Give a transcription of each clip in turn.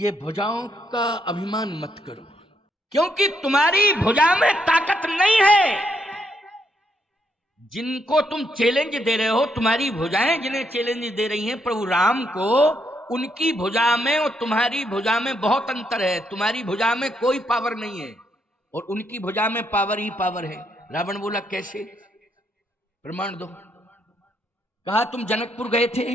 ये भुजाओं का अभिमान मत करो, क्योंकि तुम्हारी भुजा में ताकत नहीं है। जिनको तुम चैलेंज दे रहे हो, तुम्हारी भुजाएं जिन्हें चैलेंज दे रही हैं प्रभु राम को, उनकी भुजा में और तुम्हारी भुजा में बहुत अंतर है। तुम्हारी भुजा में कोई पावर नहीं है और उनकी भुजा में पावर ही पावर है। रावण बोला कैसे? प्रमाण दो। कहा तुम जनकपुर गए थे।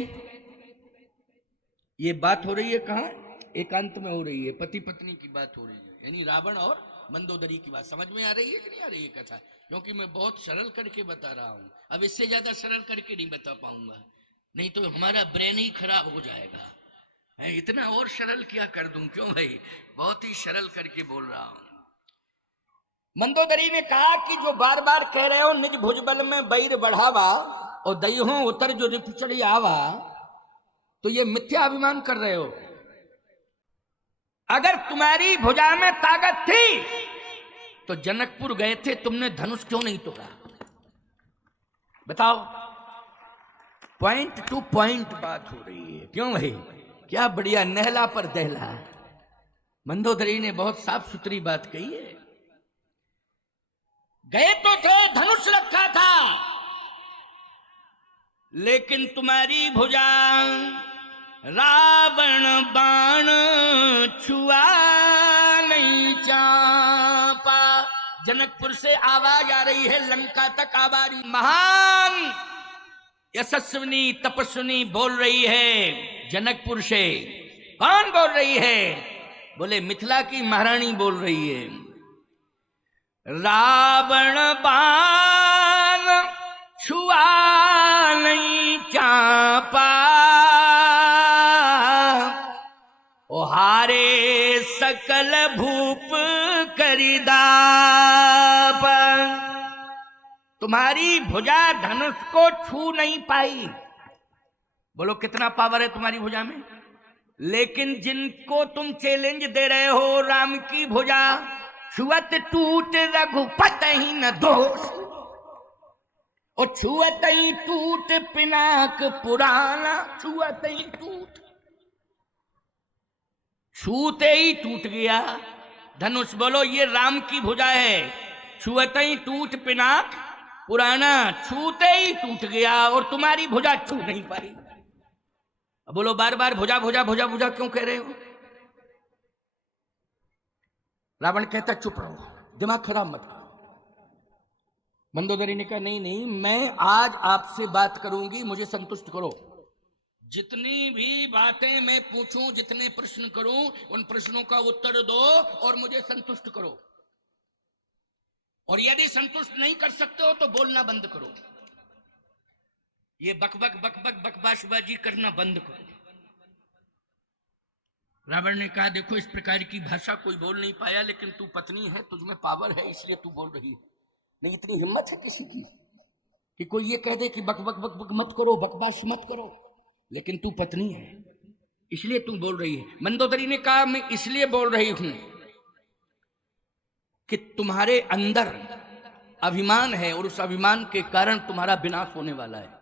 ये बात हो रही है कहां? एकांत में हो रही है, पति पत्नी की बात हो रही है, यानी रावण और मंदोदरी की बात। समझ में आ रही है कि नहीं आ रही है कथा? क्योंकि मैं बहुत सरल करके बता रहा हूं, अब इससे ज्यादा सरल करके नहीं बता पाऊंगा, नहीं तो हमारा ब्रेन ही खराब हो जाएगा। मैं इतना और सरल क्या कर दूं? क्यों भाई, बहुत ही सरल करके बोल रहा हूं। मंदोदरी ने कहा कि जो बार बार कह रहे हो निज भुजबल में बैर बढ़ावा और दईहों उतर जो रिपचड़ी आवा, तो ये मिथ्या अभिमान कर रहे हो। अगर तुम्हारी भुजा में ताकत थी तो जनकपुर गए थे, तुमने धनुष क्यों नहीं तोड़ा? बताओ। पॉइंट टू पॉइंट बात हो रही है। क्यों भाई? क्या बढ़िया, नहला पर दहला। मंदोदरी ने बहुत साफ सुथरी बात कही है। गए तो थे, धनुष रखा था, लेकिन तुम्हारी भुजा रावण बाण छुआ नहीं चापा। जनकपुर से आवाज आ रही है, लंका तक आवाज। महान यशस्विनी तपस्विनी बोल रही है जनकपुर से। कौन बोल रही है? बोले मिथिला की महारानी बोल रही है। रावण बाण छुआ नहीं चापा, ओ हारे सकल भूप करिदाप। तुम्हारी भुजा धनुष को छू नहीं पाई। बोलो कितना पावर है तुम्हारी भुजा में। लेकिन जिनको तुम चैलेंज दे रहे हो, राम की भुजा छुअत टूट रघुपत ही न दोष, और छुअत ही टूट पिनाक पुराना। छुअत ही टूट, छूते ही टूट गया धनुष। बोलो ये राम की भुजा है। छुअत ही टूट पिनाक पुराना, छूते ही टूट गया, और तुम्हारी भुजा छू नहीं पाई। अब बोलो बार बार भुजा भुजा भुजा भुजा क्यों कह रहे हो? रावण कहता चुप रहो, दिमाग खराब मत करो। मंदोदरी ने कहा नहीं नहीं, मैं आज आपसे बात करूंगी, मुझे संतुष्ट करो। जितनी भी बातें मैं पूछूं, जितने प्रश्न करूं, उन प्रश्नों का उत्तर दो और मुझे संतुष्ट करो। और यदि संतुष्ट नहीं कर सकते हो तो बोलना बंद करो। ये बकबक बकबक बकबाशबाजी करना बंद करो। रावण ने कहा देखो इस प्रकार की भाषा कोई बोल नहीं पाया, लेकिन तू पत्नी है, तुझ में पावर है, इसलिए तू बोल रही है। नहीं इतनी हिम्मत है किसी की कि कोई ये कह दे कि बक बक बक बक मत करो, बकवास मत करो, लेकिन तू पत्नी है इसलिए तू बोल रही है। मंदोदरी ने कहा मैं इसलिए बोल रही हूं कि तुम्हारे अंदर अभिमान है और उस अभिमान के कारण तुम्हारा विनाश होने वाला है।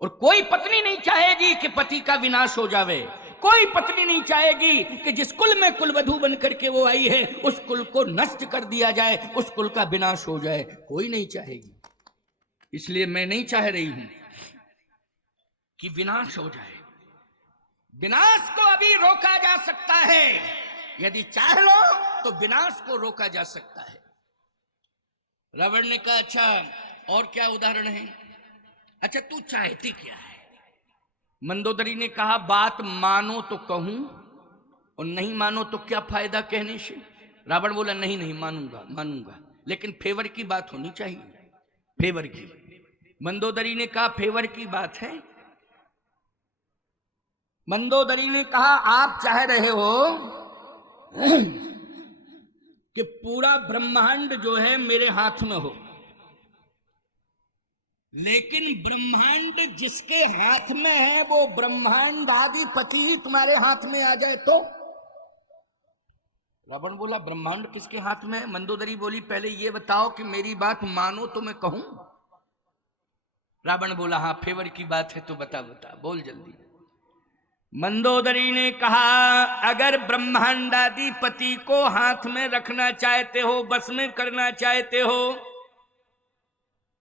और कोई पत्नी नहीं चाहेगी कि पति का विनाश हो जावे। कोई पत्नी नहीं चाहेगी कि जिस कुल में कुलवधू बन करके वो आई है उस कुल को नष्ट कर दिया जाए, उस कुल का विनाश हो जाए। कोई नहीं चाहेगी। इसलिए मैं नहीं चाह रही हूं कि विनाश हो जाए। विनाश को अभी रोका जा सकता है, यदि चाह लो तो विनाश को रोका जा सकता है। रावण ने कहा अच्छा और क्या उदाहरण है? अच्छा तू चाहती क्या है? मंदोदरी ने कहा बात मानो तो कहूं और नहीं मानो तो क्या फायदा कहने से। रावण बोला नहीं नहीं मानूंगा मानूंगा, लेकिन फेवर की बात होनी चाहिए, फेवर की। मंदोदरी ने कहा फेवर की बात है। मंदोदरी ने कहा आप चाह रहे हो कि पूरा ब्रह्मांड जो है मेरे हाथ में हो, लेकिन ब्रह्मांड जिसके हाथ में है वो ब्रह्मांडाधिपति ही तुम्हारे हाथ में आ जाए तो? रावण बोला ब्रह्मांड किसके हाथ में है? मंदोदरी बोली पहले ये बताओ कि मेरी बात मानो तो मैं कहूं। रावण बोला हाँ फेवर की बात है तो बता बता, बोल जल्दी। मंदोदरी ने कहा, अगर ब्रह्मांडाधिपति को हाथ में रखना चाहते हो, बस में करना चाहते हो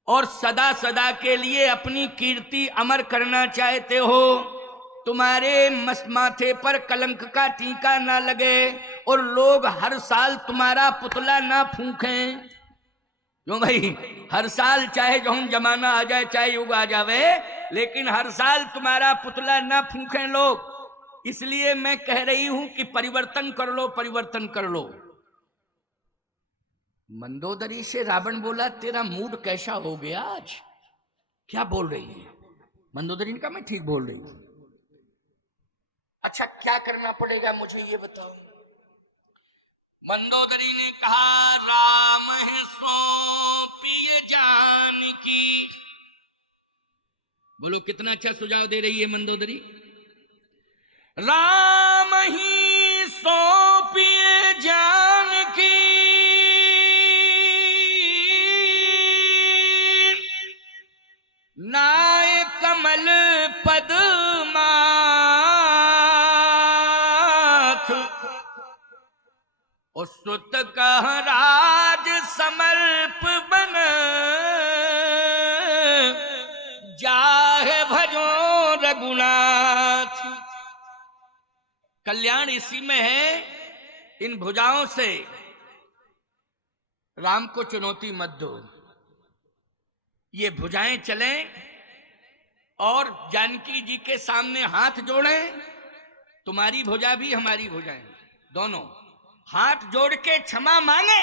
और सदा सदा के लिए अपनी कीर्ति अमर करना चाहते हो, तुम्हारे माथे पर कलंक का टीका ना लगे और लोग हर साल तुम्हारा पुतला ना फूंकें। क्यों भाई, हर साल चाहे जो जमाना आ जाए, चाहे युग आ जावे, लेकिन हर साल तुम्हारा पुतला ना फूंकें लोग। इसलिए मैं कह रही हूं कि परिवर्तन कर लो, परिवर्तन कर लो। मंदोदरी से रावण बोला, तेरा मूड कैसा हो गया आज, क्या बोल रही है? मंदोदरी ने कहा, मैं ठीक बोल रही हूं। अच्छा, क्या करना पड़ेगा मुझे ये बताओ। मंदोदरी ने कहा, राम है सौंपिए जानकी। बोलो कितना अच्छा सुझाव दे रही है मंदोदरी। राम ही सौंपिए जानकी, नाय कमल पद्मा सुत कह राज समर्प बन, जाहे भजो रघुनाथ। कल्याण इसी में है, इन भुजाओं से राम को चुनौती मत दो। ये भुजाएं चलें और जानकी जी के सामने हाथ जोड़ें। तुम्हारी भुजा भी हमारी भुजाएं, दोनों हाथ जोड़ के क्षमा मांगे।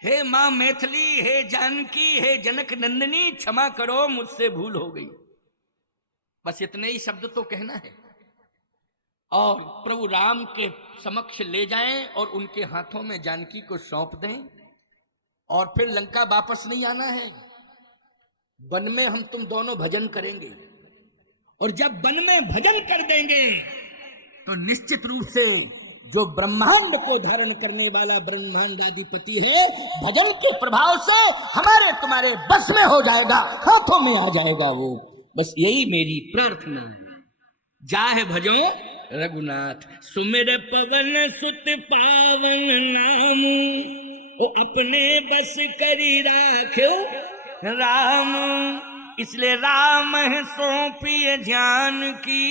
हे मां मैथिली, हे जानकी, हे जनक नंदिनी, क्षमा करो, मुझसे भूल हो गई। बस इतने ही शब्द तो कहना है और प्रभु राम के समक्ष ले जाएं और उनके हाथों में जानकी को सौंप दें और फिर लंका वापस नहीं आना है। वन में हम तुम दोनों भजन करेंगे और जब वन में भजन कर देंगे तो निश्चित रूप से जो ब्रह्मांड को धारण करने वाला ब्रह्मांडाधिपति है, भजन के प्रभाव से हमारे तुम्हारे बस में हो जाएगा, हाथों में आ जाएगा वो। बस यही मेरी प्रार्थना है। जाहे भजो रघुनाथ, सुमिर पवन सुत पावन नाम, ओ अपने बस करी राख्यो राम। इसलिए राम है सौंपिए जानकी,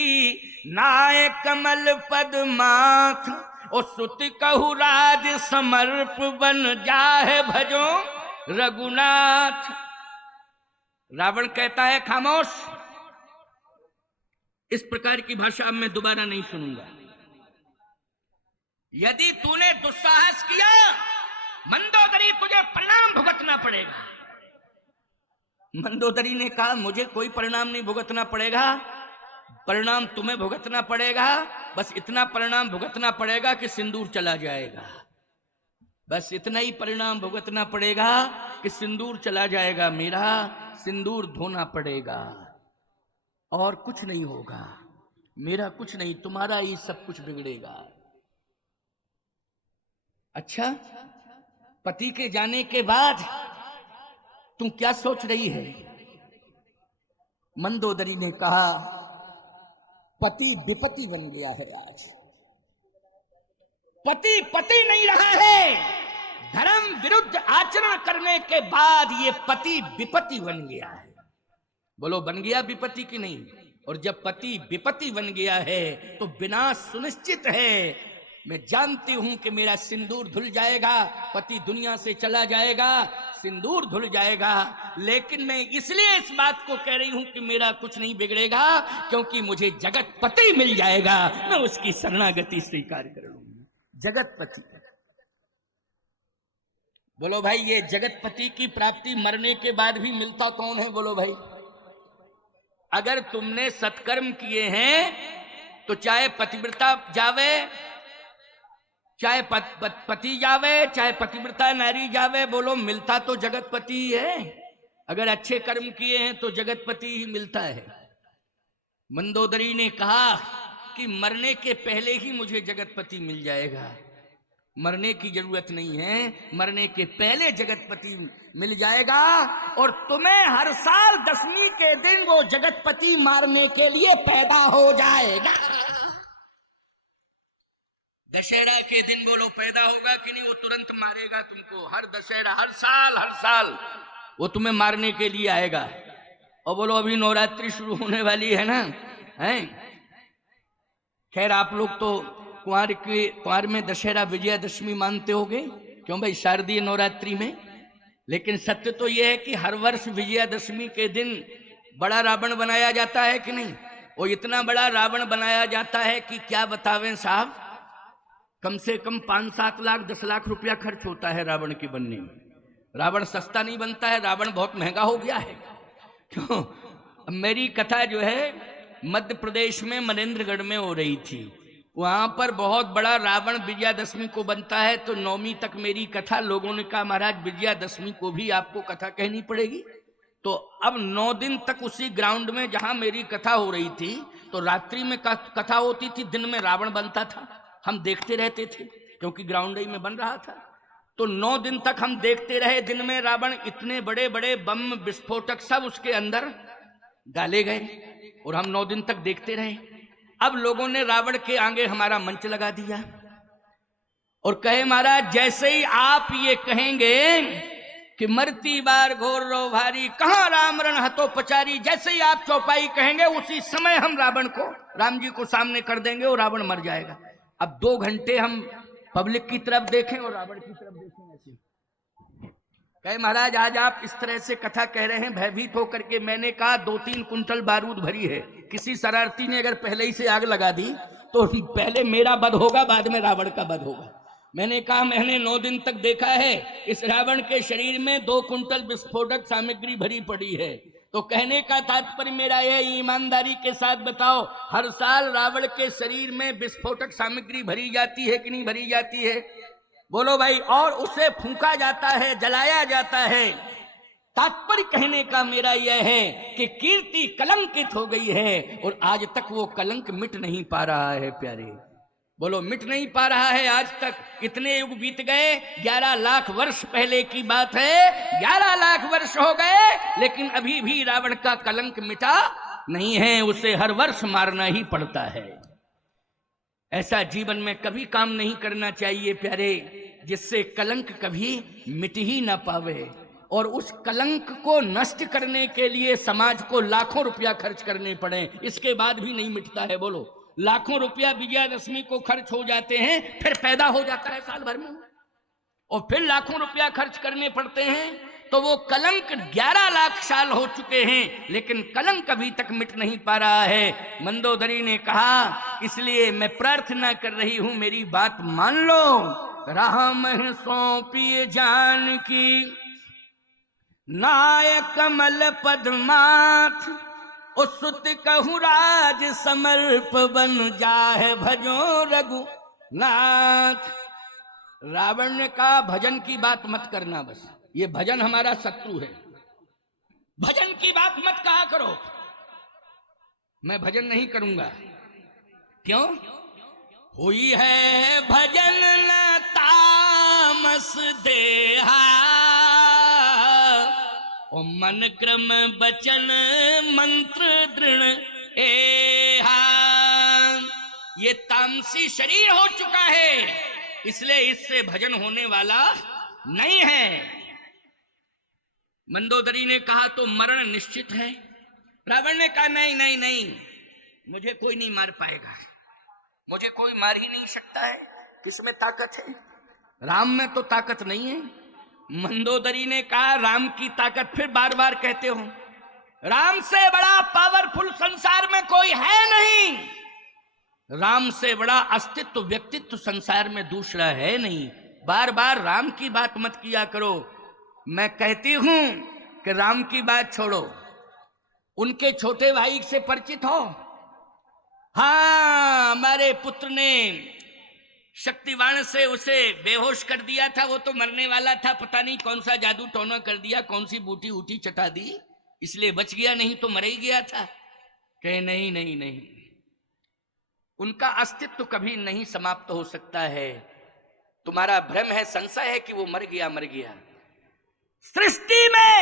नाय कमल पद्माथ, ओ सुत कहु राज समर्प बन, जाहे भजो रघुनाथ। रावण कहता है, खामोश, इस प्रकार की भाषा अब मैं दोबारा नहीं सुनूंगा। यदि तूने दुस्साहस किया मंदोदरी, तुझे परिणाम भुगतना पड़ेगा। मंदोदरी ने कहा, मुझे कोई परिणाम नहीं भुगतना पड़ेगा, परिणाम तुम्हें भुगतना पड़ेगा। बस इतना परिणाम भुगतना पड़ेगा कि सिंदूर चला जाएगा। बस इतना ही परिणाम भुगतना पड़ेगा कि सिंदूर चला जाएगा। मेरा सिंदूर धोना पड़ेगा और कुछ नहीं होगा। मेरा कुछ नहीं, तुम्हारा ही सब कुछ बिगड़ेगा। अच्छा, पति के जाने के बाद तुम क्या सोच रही है? मंदोदरी ने कहा, पति विपत्ति बन गया है आज। पति पति नहीं रहा है। धर्म विरुद्ध आचरण करने के बाद ये पति विपत्ति बन गया है। बोलो, बन गया विपत्ति की नहीं? और जब पति विपत्ति बन गया है तो विनाश सुनिश्चित है। मैं जानती हूं कि मेरा सिंदूर धुल जाएगा, पति दुनिया से चला जाएगा, सिंदूर धुल जाएगा। लेकिन मैं इसलिए इस बात को कह रही हूं कि मेरा कुछ नहीं बिगड़ेगा, क्योंकि मुझे जगत पति मिल जाएगा। मैं उसकी शरणागति स्वीकार कर लूंगी। जगत पति। बोलो भाई, ये जगत पति की प्राप्ति मरने के बाद भी मिलता कौन है? बोलो भाई, अगर तुमने सत्कर्म किए हैं तो चाहे पतिव्रता जावे, चाहे पति जावे, चाहे पतिव्रता नारी जावे, बोलो मिलता तो जगतपति ही है। अगर अच्छे कर्म किए हैं तो जगतपति ही मिलता है। मंदोदरी ने कहा कि मरने के पहले ही मुझे जगतपति मिल जाएगा। मरने की जरूरत नहीं है, मरने के पहले जगतपति मिल जाएगा और तुम्हें हर साल 10वीं के दिन वो जगतपति मारने के लिए पैदा हो जाएगा। दशहरा के दिन बोलो पैदा होगा कि नहीं? वो तुरंत मारेगा तुमको। हर दशहरा, हर साल वो तुम्हें मारने के लिए आएगा। और बोलो अभी नवरात्रि शुरू होने वाली है ना, है? खैर आप लोग तो कुंवार में दशहरा विजयादशमी मानते होगे, क्यों भाई, शारदीय नवरात्रि में। लेकिन सत्य तो यह है कि हर वर्ष विजयादशमी के दिन बड़ा रावण बनाया जाता है कि नहीं? और इतना बड़ा रावण बनाया जाता है कि क्या बतावें साहब, कम से कम 5-7 लाख 10 लाख रुपया खर्च होता है रावण के बनने में। रावण सस्ता नहीं बनता है, रावण बहुत महंगा हो गया है। क्यों? मेरी कथा जो है मध्य प्रदेश में मनेन्द्रगढ़ में हो रही थी, वहां पर बहुत बड़ा रावण विजयादशमी को बनता है। तो 9वीं तक मेरी कथा, लोगों ने कहा महाराज विजयादशमी को भी आपको कथा कहनी पड़ेगी। तो अब 9 दिन तक उसी ग्राउंड में जहां मेरी कथा हो रही थी, तो रात्रि में कथा होती थी, दिन में रावण बनता था। हम देखते रहते थे क्योंकि ग्राउंड ही में बन रहा था। तो 9 दिन तक हम देखते रहे। दिन में रावण, इतने बड़े बड़े बम विस्फोटक सब उसके अंदर डाले गए और हम 9 दिन तक देखते रहे। अब लोगों ने रावण के आगे हमारा मंच लगा दिया और कहे महाराज जैसे ही आप ये कहेंगे कि मरती बार घोर रो भारी, कहां राम रण हतो पचारी, जैसे ही आप चौपाई कहेंगे उसी समय हम रावण को, राम जी को सामने कर देंगे और रावण मर जाएगा। अब 2 घंटे हम पब्लिक की तरफ देखें और रावण की तरफ देखें। ऐसे कहे महाराज आज आप इस तरह से कथा कह रहे हैं भयभीत होकर के। मैंने कहा 2-3 कुंटल बारूद भरी है, किसी शरारती ने अगर पहले ही से आग लगा दी तो पहले मेरा वध होगा, बाद में रावण का वध होगा। मैंने कहा मैंने 9 दिन तक देखा है, इस रावण के शरीर में 2 कुंटल विस्फोटक सामग्री भरी पड़ी है। तो कहने का तात्पर्य मेरा यह, ईमानदारी के साथ बताओ, हर साल रावण के शरीर में विस्फोटक सामग्री भरी जाती है कि नहीं भरी जाती है? बोलो भाई। और उसे फूंका जाता है, जलाया जाता है। तात्पर्य कहने का मेरा यह है कि कीर्ति कलंकित हो गई है और आज तक वो कलंक मिट नहीं पा रहा है प्यारे। बोलो मिट नहीं पा रहा है आज तक। इतने युग बीत गए, 11 लाख वर्ष पहले की बात है, 11 लाख वर्ष हो गए, लेकिन अभी भी रावण का कलंक मिटा नहीं है। उसे हर वर्ष मारना ही पड़ता है। ऐसा जीवन में कभी काम नहीं करना चाहिए प्यारे, जिससे कलंक कभी मिट ही ना पावे। और उस कलंक को नष्ट करने के लिए समाज को लाखों रुपया खर्च करने पड़े, इसके बाद भी नहीं मिटता है। बोलो, लाखों रुपया विजयादशमी को खर्च हो जाते हैं, फिर पैदा हो जाता है साल भर में, और फिर लाखों रुपया खर्च करने पड़ते हैं। तो वो कलंक 11 लाख साल हो चुके हैं, लेकिन कलंक अभी तक मिट नहीं पा रहा है। मंदोदरी ने कहा इसलिए मैं प्रार्थना कर रही हूं, मेरी बात मान लो। राम सौंपिए जानकी नाय कमल पद्माथ, सुत कहु राज समर्प बन जाहे भजो रघुनाथ। रावण ने कहा भजन की बात मत करना, बस ये भजन हमारा शत्रु है, भजन की बात मत कहा करो, मैं भजन नहीं करूंगा। क्यों? हुई है भजन न तामस देहा, ओ मन क्रम बचन मंत्र दृढ़ एहा। ये तामसी शरीर हो चुका है, इसलिए इससे भजन होने वाला नहीं है। मंदोदरी ने कहा तो मरण निश्चित है। रावण ने कहा नहीं नहीं नहीं, मुझे कोई नहीं मार पाएगा, मुझे कोई मार ही नहीं सकता है। किसमें ताकत है? राम में तो ताकत नहीं है। मंदोदरी ने कहा राम की ताकत, फिर बार बार कहते हो, राम से बड़ा पावरफुल संसार में कोई है नहीं, राम से बड़ा अस्तित्व व्यक्तित्व संसार में दूसरा है नहीं। बार बार राम की बात मत किया करो। मैं कहती हूं कि राम की बात छोड़ो, उनके छोटे भाई से परिचित हो? हाँ, हमारे पुत्र ने शक्तिवाण से उसे बेहोश कर दिया था, वो तो मरने वाला था, पता नहीं कौन सा जादू टोना कर दिया, कौन सी बूटी उठी चटा दी, इसलिए बच गया, नहीं तो मर ही गया था। कहे नहीं नहीं नहीं, उनका अस्तित्व कभी नहीं समाप्त हो सकता है। तुम्हारा भ्रम है, संशय है कि वो मर गया। सृष्टि में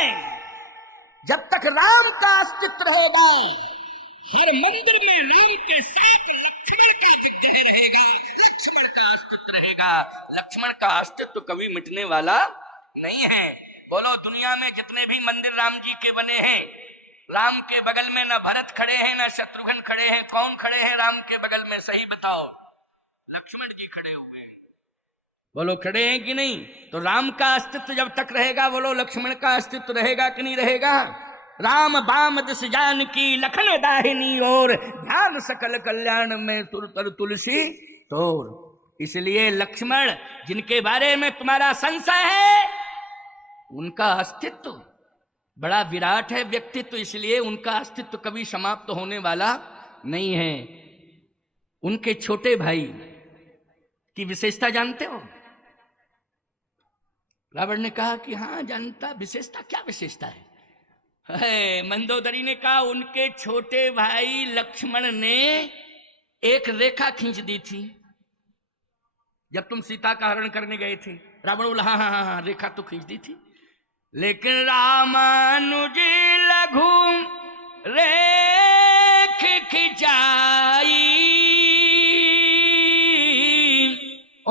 जब तक राम का अस्तित्व रहेगा, हर मंदिर में राम के साथ लक्ष्मण का अस्तित्व रहेगा। लक्ष्मण का अस्तित्व कभी मिटने वाला नहीं है। बोलो, दुनिया में जितने भी मंदिर राम जी के बने हैं, राम के बगल में न भरत खड़े हैं न शत्रुघ्न खड़े हैं। कौन खड़े हैं राम के बगल में? सही बताओ। लक्ष्मण जी खड़े हुए हैं। बोलो, खड़े हैं कि नहीं? तो राम का अस्तित्व जब तक रहेगा, बोलो लक्ष्मण का अस्तित्व रहेगा कि नहीं रहेगा? राम बाम दिस जानकी लखन दाहिनी ओर, ध्यान सकल कल्याण में तुर तुलसी तोर। इसलिए लक्ष्मण जिनके बारे में तुम्हारा संशय है, उनका अस्तित्व बड़ा विराट है व्यक्तित्व, इसलिए उनका अस्तित्व कभी समाप्त होने वाला नहीं है। उनके छोटे भाई की विशेषता जानते हो? रावण ने कहा कि हाँ जानता। विशेषता? क्या विशेषता है? मंदोदरी ने कहा उनके छोटे भाई लक्ष्मण ने एक रेखा खींच दी थी जब तुम सीता का हरण करने गए थे। रावण बोला हाँ, रेखा तो खींच दी थी, लेकिन रामानुज लघु रेख खिंचाई,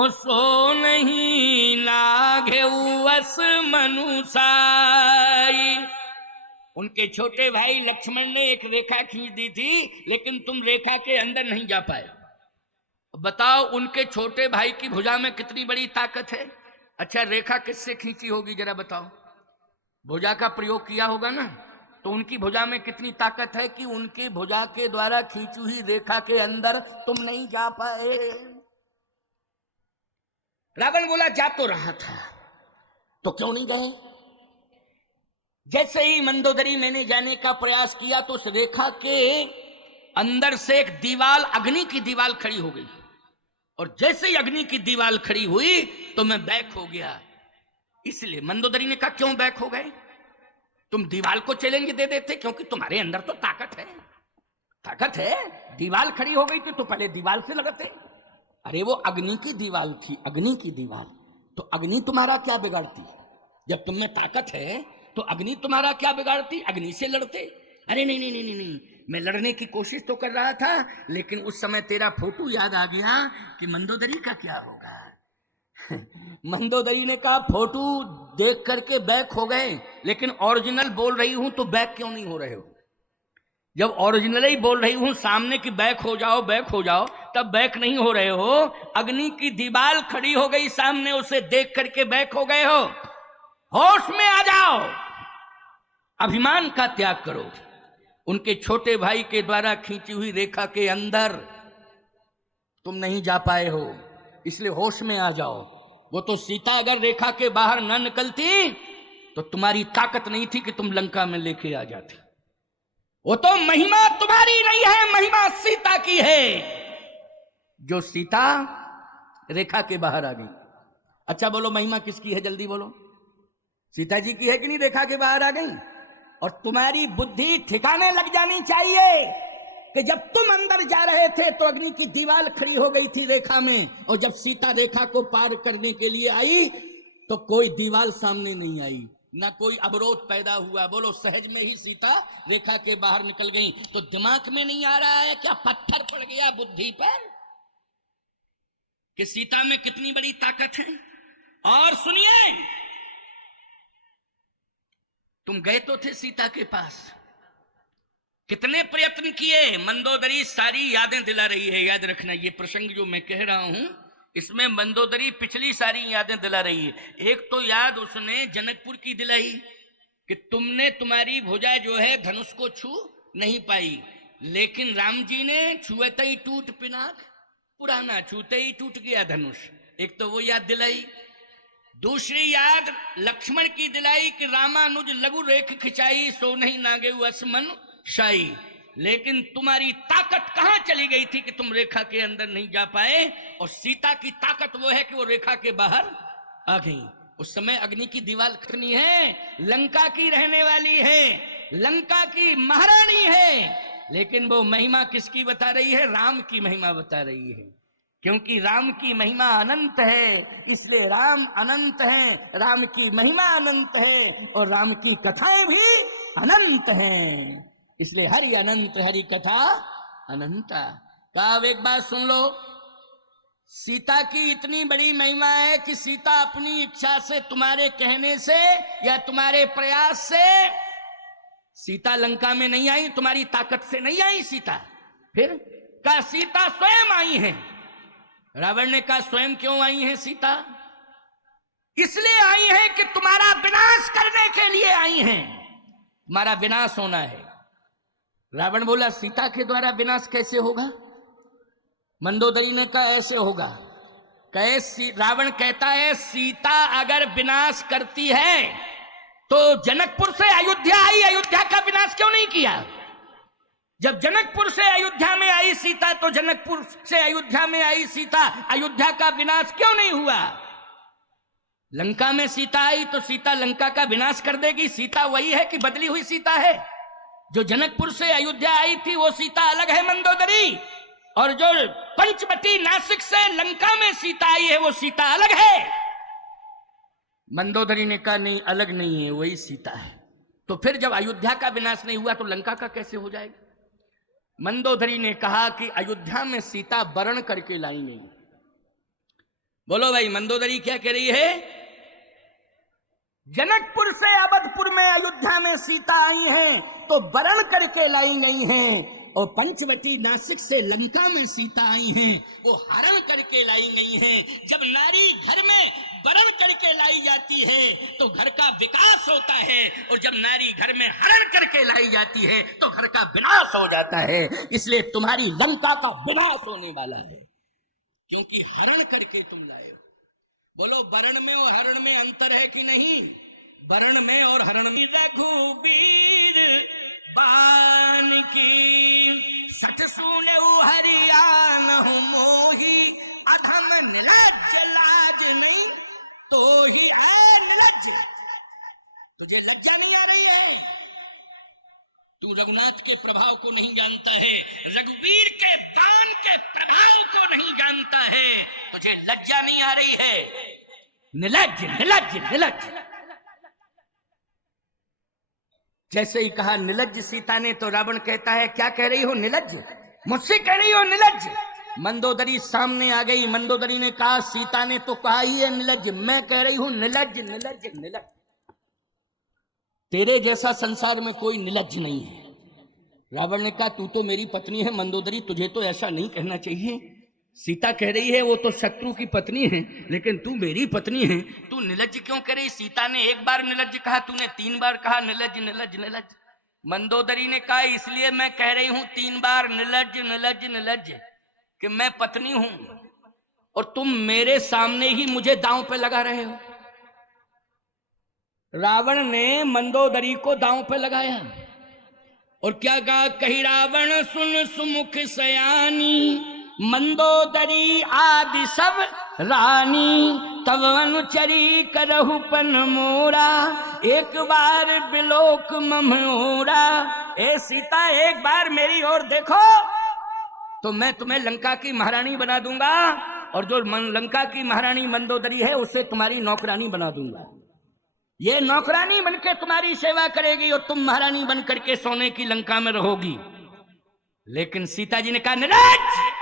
सो नहीं लागे वस मनुसाई। उनके छोटे भाई लक्ष्मण ने एक रेखा खींच दी थी, लेकिन तुम रेखा के अंदर नहीं जा पाए। बताओ, उनके छोटे भाई की भुजा में कितनी बड़ी ताकत है। अच्छा, रेखा किससे खींची होगी जरा बताओ? भुजा का प्रयोग किया होगा ना, तो उनकी भुजा में कितनी ताकत है कि उनकी भुजा के द्वारा खींची हुई रेखा के अंदर तुम नहीं जा पाए। रावण बोला जा तो रहा था, तो क्यों नहीं गए? जैसे ही मंदोदरी मैंने जाने का प्रयास किया तो उस रेखा के अंदर से एक दीवार, अग्नि की दीवार खड़ी हो गई, और जैसे ही अग्नि की दीवार खड़ी हुई तो मैं बैक हो गया। इसलिए मंदोदरी ने कहा क्यों बैक हो गए? तुम दीवार को चैलेंज दे देते, क्योंकि तुम्हारे अंदर तो ताकत है। दीवार खड़ी हो गई तो पहले दीवार से लगते। अरे वो अग्नि की दीवार थी, अग्नि की दीवार, तो अग्नि तुम्हारा क्या बिगाड़ती? जब तुम में ताकत है तो अग्नि तुम्हारा क्या बिगाड़ती? अग्नि से लड़ते। अरे नहीं, मैं लड़ने की कोशिश तो कर रहा था, लेकिन उस समय तेरा फोटो याद आ गया कि मंदोदरी का क्या होगा। मंदोदरी ने कहा फोटो देख करके बैक हो गए, लेकिन ओरिजिनल बोल रही हूं तो बैक क्यों नहीं हो रहे हो? जब ओरिजिनल ही बोल रही हूं सामने की बैक हो जाओ, तब बैक नहीं हो रहे हो। अग्नि की दीवार खड़ी हो गई सामने, उसे देख करके बैक हो गए हो। होश में आ जाओ, अभिमान का त्याग करो। उनके छोटे भाई के द्वारा खींची हुई रेखा के अंदर तुम नहीं जा पाए हो, इसलिए होश में आ जाओ। वो तो सीता अगर रेखा के बाहर न निकलती तो तुम्हारी ताकत नहीं थी कि तुम लंका में लेके आ जाते। वो तो महिमा तुम्हारी नहीं है, महिमा सीता की है, जो सीता रेखा के बाहर आ गई। अच्छा बोलो, महिमा किसकी है? जल्दी बोलो। सीता जी की है कि नहीं? रेखा के बाहर आ गई। और तुम्हारी बुद्धि ठिकाने लग जानी चाहिए कि जब तुम अंदर जा रहे थे तो अग्नि की दीवार खड़ी हो गई थी रेखा में, और जब सीता रेखा को पार करने के लिए आई तो कोई दीवार सामने नहीं आई, ना कोई अवरोध पैदा हुआ। बोलो, सहज में ही सीता रेखा के बाहर निकल गई। तो दिमाग में नहीं आ रहा है क्या पत्थर पड़ गया बुद्धि पर कि सीता में कितनी बड़ी ताकत है? और सुनिए, तुम गए तो थे सीता के पास, कितने प्रयत्न किए। मंदोदरी सारी यादें दिला रही है, याद रखना ये प्रसंग जो मैं कह रहा हूं इसमें मंदोदरी पिछली सारी यादें दिला रही है। एक तो याद उसने जनकपुर की दिलाई कि तुमने, तुम्हारी भुजा जो है धनुष को छू नहीं पाई, लेकिन राम जी ने छुएते ही टूट पिनाक, पुराना छूते ही टूट गया धनुष। एक तो वो याद दिलाई। दूसरी याद लक्ष्मण की दिलाई कि रामानुज लघु रेख खिंचाई, सो नहीं नागे असमन शाही। लेकिन तुम्हारी ताकत कहां चली गई थी कि तुम रेखा के अंदर नहीं जा पाए? और सीता की ताकत वो है कि वो रेखा के बाहर आ गई। उस समय अग्नि की दीवार खतनी है, लंका की रहने वाली है, लंका की महारानी है, लेकिन वो महिमा किसकी बता रही है? राम की महिमा बता रही है क्योंकि राम की महिमा अनंत है, इसलिए राम अनंत है, राम की महिमा अनंत है और राम की कथाएं भी अनंत हैं, इसलिए हरि अनंत हरि कथा अनंता। का अब एक बात सुन लो, सीता की इतनी बड़ी महिमा है कि सीता अपनी इच्छा से, तुम्हारे कहने से या तुम्हारे प्रयास से सीता लंका में नहीं आई, तुम्हारी ताकत से नहीं आई सीता। फिर का सीता स्वयं आई है। रावण ने कहा स्वयं क्यों आई है सीता? इसलिए आई है कि तुम्हारा विनाश करने के लिए आई हैं, तुम्हारा विनाश होना है। रावण बोला सीता के द्वारा विनाश कैसे होगा? मंदोदरी ने कहा ऐसे होगा। कहे रावण कहता है सीता अगर विनाश करती है तो जनकपुर से अयोध्या आई, अयोध्या का विनाश क्यों नहीं किया? जब जनकपुर से अयोध्या में आई सीता तो जनकपुर से अयोध्या में आई सीता, अयोध्या का विनाश क्यों नहीं हुआ? लंका में सीता आई तो सीता लंका का विनाश कर देगी। सीता वही है कि बदली हुई सीता है? जो जनकपुर से अयोध्या आई थी वो सीता अलग है मंदोदरी, और जो पंचवटी नासिक से लंका में सीता आई है वो सीता अलग है। मंदोदरी ने कहा नहीं, अलग नहीं है, वही सीता है। तो फिर जब अयोध्या का विनाश नहीं हुआ तो लंका का कैसे हो जाएगा? मंदोदरी ने कहा कि अयोध्या में सीता वरण करके लाई नहीं। बोलो भाई मंदोदरी क्या कह रही है? जनकपुर से अवधपुर में अयोध्या में सीता आई हैं तो वरण करके लाई गई हैं, और पंचवटी नासिक से लंका में सीता आई हैं वो हरण करके लाई गई हैं। जब नारी घर में वरण करके लाई जाती है तो घर का विकास होता है, और जब नारी घर में हरण करके लाई जाती है तो घर का विनाश हो जाता है। इसलिए तुम्हारी लंका का विनाश होने वाला है, क्योंकि हरण करके तुम लाए हो। बोलो वरण में और हरण में अंतर है कि नहीं? वरण में और हरण में। रघुबीर बान की सच सुने हरियाण मोही, अधम निलज्ज लाज नहीं तो ही निलज्ज। तुझे लज्जा नहीं आ रही है? तू रघुनाथ के प्रभाव को नहीं जानता है, रघुवीर के बाण के प्रभाव को नहीं जानता है, तुझे लज्जा नहीं आ रही है? निलज्ज निलज्ज निलज्ज। जैसे ही कहा निलज्ज सीता ने तो रावण कहता है क्या कह रही हो निलज्ज? मुझसे कह रही हो निलज्ज? मंदोदरी सामने आ गई। मंदोदरी ने कहा सीता ने तो कहा ही है निलज्ज, मैं कह रही हूं निलज्ज निलज्ज निलज्ज। तेरे जैसा संसार में कोई निलज्ज नहीं है। रावण ने कहा तू तो मेरी पत्नी है मंदोदरी, तुझे तो ऐसा नहीं कहना चाहिए। सीता कह रही है वो तो शत्रु की पत्नी है, लेकिन तू मेरी पत्नी है, तू निलज्ज क्यों कह रही? सीता ने एक बार निलज्ज कहा, तूने 3 बार कहा निलज्ज निलज्ज निलज्ज। मंदोदरी ने कहा इसलिए मैं कह रही हूं 3 बार निलज्ज निलज्ज निलज्ज, कि मैं पत्नी हूं और तुम मेरे सामने ही मुझे दांव पे लगा रहे हो। रावण ने मंदोदरी को दांव पे लगाया और क्या कहा? कही रावण सुन सुमुख सयानी, मंदोदरी आदि सब रानी, तब अनुचरी करहु पन मोरा, एक बार बिलोक ममोरा। ए सीता एक बार मेरी ओर देखो तो मैं तुम्हें लंका की महारानी बना दूंगा, और जो लंका की महारानी मंदोदरी है उसे तुम्हारी नौकरानी बना दूंगा। ये नौकरानी बनके तुम्हारी सेवा करेगी और तुम महारानी बन करके सोने की लंका में रहोगी। लेकिन सीता जी ने कहा निलज्ज,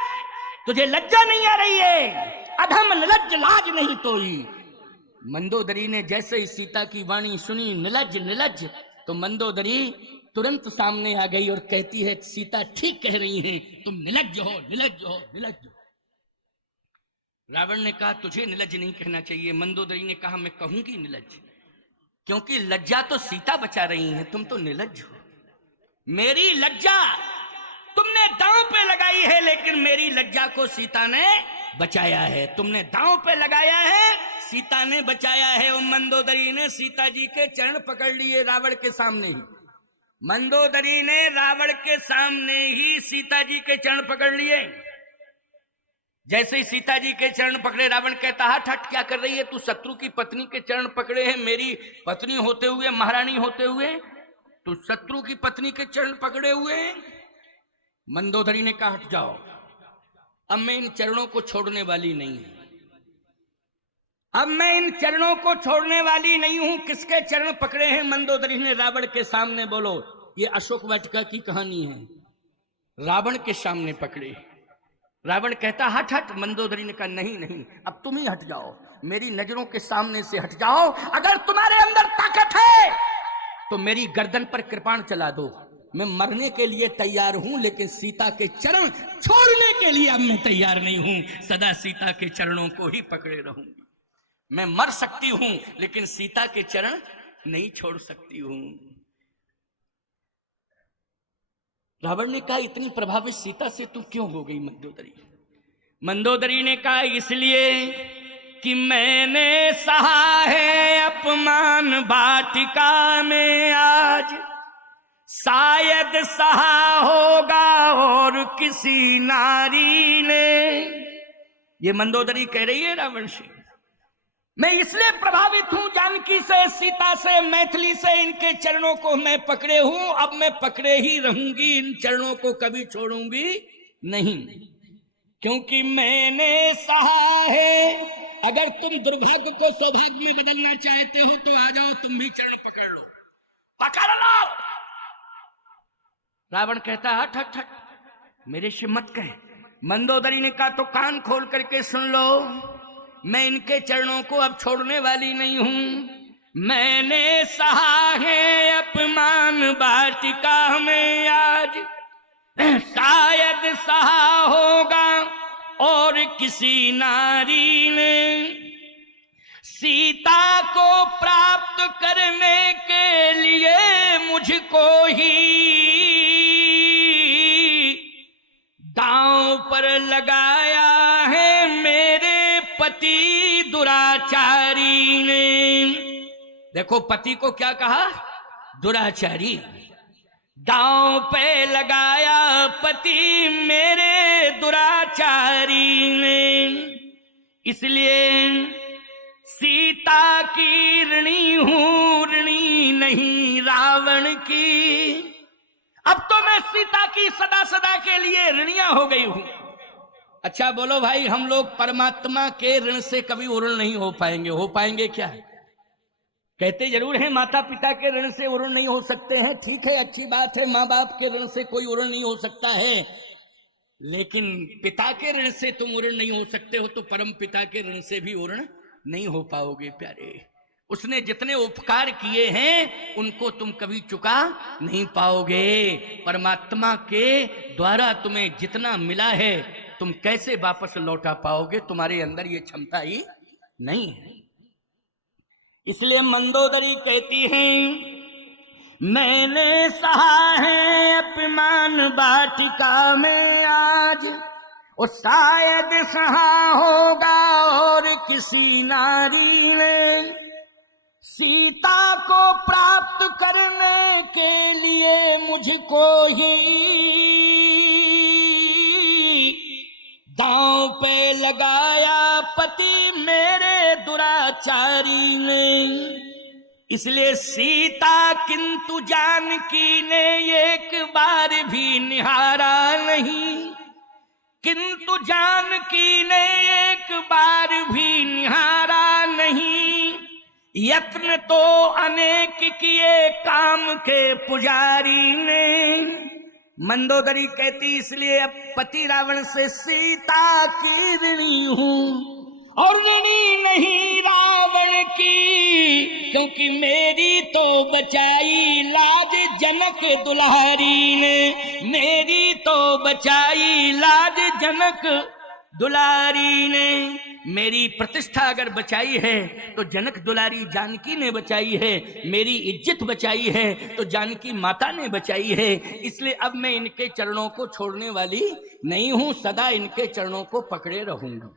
तुझे लज्जा नहीं आ रही है? अधम निलज्ज लाज नहीं तो ही। मंदोदरी ने जैसे ही सीता की वाणी सुनी निलज्ज निलज्ज, तो मंदोदरी तुरंत सामने आ गई और कहती है सीता ठीक कह रही हैं, तुम निलज्ज हो निलज्ज हो निलज्ज हो। रावण ने कहा तुझे निलज्ज नहीं कहना चाहिए। मंदोदरी ने कहा मैं कहूंगी निलज्ज, क्योंकि लज्जा तो सीता बचा रही है, तुम तो निलज्ज हो। मेरी लज्जा तुमने दांव पे लगाई है, लेकिन मेरी लज्जा को सीता ने बचाया है। तुमने दांव पे लगाया है, सीता ने बचाया है। और मंदोदरी ने सीता जी के चरण पकड़ लिए रावण के सामने ही। मंदोदरी ने रावण के सामने ही सीता जी के चरण पकड़ लिए। जैसे ही सीता जी के चरण पकड़े, रावण कहता हट हट क्या कर रही है तू? शत्रु की पत्नी के चरण पकड़े हैं, मेरी पत्नी होते हुए, महारानी होते हुए तू शत्रु की पत्नी के चरण पकड़े हुए। मंदोदरी ने कहा हट जाओ। अब मैं इन चरणों को छोड़ने वाली नहीं हूं। अब मैं इन चरणों को छोड़ने वाली नहीं हूं। किसके चरण पकड़े हैं मंदोदरी ने रावण के सामने? बोलो, ये अशोक वाटिका की कहानी है। रावण के सामने पकड़े। रावण कहता हट हट। मंदोदरी ने कहा नहीं नहीं, अब तुम ही हट जाओ, मेरी नजरों के सामने से हट जाओ। अगर तुम्हारे अंदर ताकत है तो मेरी गर्दन पर कृपाण चला दो। मैं मरने के लिए तैयार हूं, लेकिन सीता के चरण छोड़ने के लिए अब मैं तैयार नहीं हूं। सदा सीता के चरणों को ही पकड़े रहूंगी। मैं मर सकती हूं, लेकिन सीता के चरण नहीं छोड़ सकती हूं। रावण ने कहा इतनी प्रभावित सीता से तू क्यों हो गई मंदोदरी? मंदोदरी ने कहा इसलिए कि मैंने सहा है अपमान वाटिका में आज, शायद सहा होगा और किसी नारी ने। ये मंदोदरी कह रही है रावण से, मैं इसलिए प्रभावित हूं जानकी से, सीता से, मैथिली से। इनके चरणों को मैं पकड़े हूं, अब मैं पकड़े ही रहूंगी, इन चरणों को कभी छोड़ूंगी नहीं, क्योंकि मैंने सहा है। अगर तुम दुर्भाग्य को सौभाग्य में बदलना चाहते हो तो आ जाओ, तुम भी चरण पकड़ लो, पकड़ लो। रावण कहता हट हट हट, मेरे से मत कहे। मंदोदरी ने कहा तो कान खोल करके सुन लो, मैं इनके चरणों को अब छोड़ने वाली नहीं हूं। मैंने सहा है अपमान वाटिका में आज, शायद सहा होगा और किसी नारी ने। सीता को प्राप्त करने के लिए मुझको ही दांव पर लगाया है मेरे पति दुराचारी ने। देखो पति को क्या कहा? दुराचारी। दांव पे लगाया पति मेरे दुराचारी ने, इसलिए सीता की ऋणी हूं, ऋणी नहीं रावण की। अब तो मैं सीता की सदा सदा के लिए ऋणिया हो गई हूं। अच्छा बोलो भाई, हम लोग परमात्मा के ऋण से कभी उऋण नहीं हो पाएंगे। हो पाएंगे क्या? कहते जरूर हैं माता पिता के ऋण से उऋण नहीं हो सकते हैं। ठीक है, अच्छी बात है, माँ बाप के ऋण से कोई उऋण नहीं हो सकता है, लेकिन पिता के ऋण से तुम उऋण नहीं हो सकते हो तो परम पिता के ऋण से भी उऋण नहीं हो पाओगे प्यारे। उसने जितने उपकार किए हैं उनको तुम कभी चुका नहीं पाओगे। परमात्मा के द्वारा तुम्हें जितना मिला है तुम कैसे वापस लौटा पाओगे? तुम्हारे अंदर ये क्षमता ही नहीं है। इसलिए मंदोदरी कहती हैं मैंने सहा है अपमान वाटिका में आज, और शायद सहा होगा और किसी नारी ने। सीता को प्राप्त करने के लिए मुझको ही दांव पे लगाया पति मेरे दुराचारी ने। इसलिए सीता किंतु जानकी ने एक बार भी निहारा नहीं, किंतु जानकी ने एक बार भी निहारा नहीं। यत्न तो अनेक किए काम के पुजारी ने। मंदोदरी कहती इसलिए अब पति रावण से सीता की ऋणी हूं, और ऋणी नहीं रावण की, क्योंकि मेरी तो बचाई लाज जनक दुलारी ने। मेरी तो बचाई लाज जनक दुलारी ने। मेरी प्रतिष्ठा अगर बचाई है तो जनक दुलारी जानकी ने बचाई है। मेरी इज्जत बचाई है तो जानकी माता ने बचाई है। इसलिए अब मैं इनके चरणों को छोड़ने वाली नहीं हूं, सदा इनके चरणों को पकड़े रहूंगा।